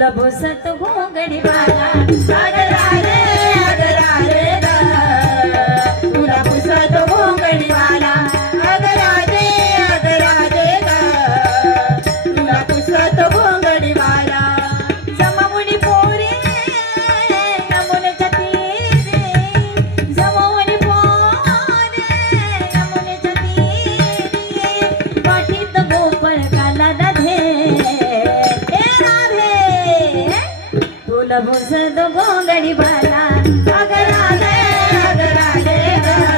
तुला भुसत घोंगडी वाला अगरा रे ग तुला भुसत घोंगडी वाला अगरा रे ग तुला भुसत घोंगडी वाला जमावणी पोरे नमुन्याच्या तीरे जमावणी पोरे नमुन्याच्या तीरे पाठीत गोपळ काला राधे तुला भुसत घोंगडी वाला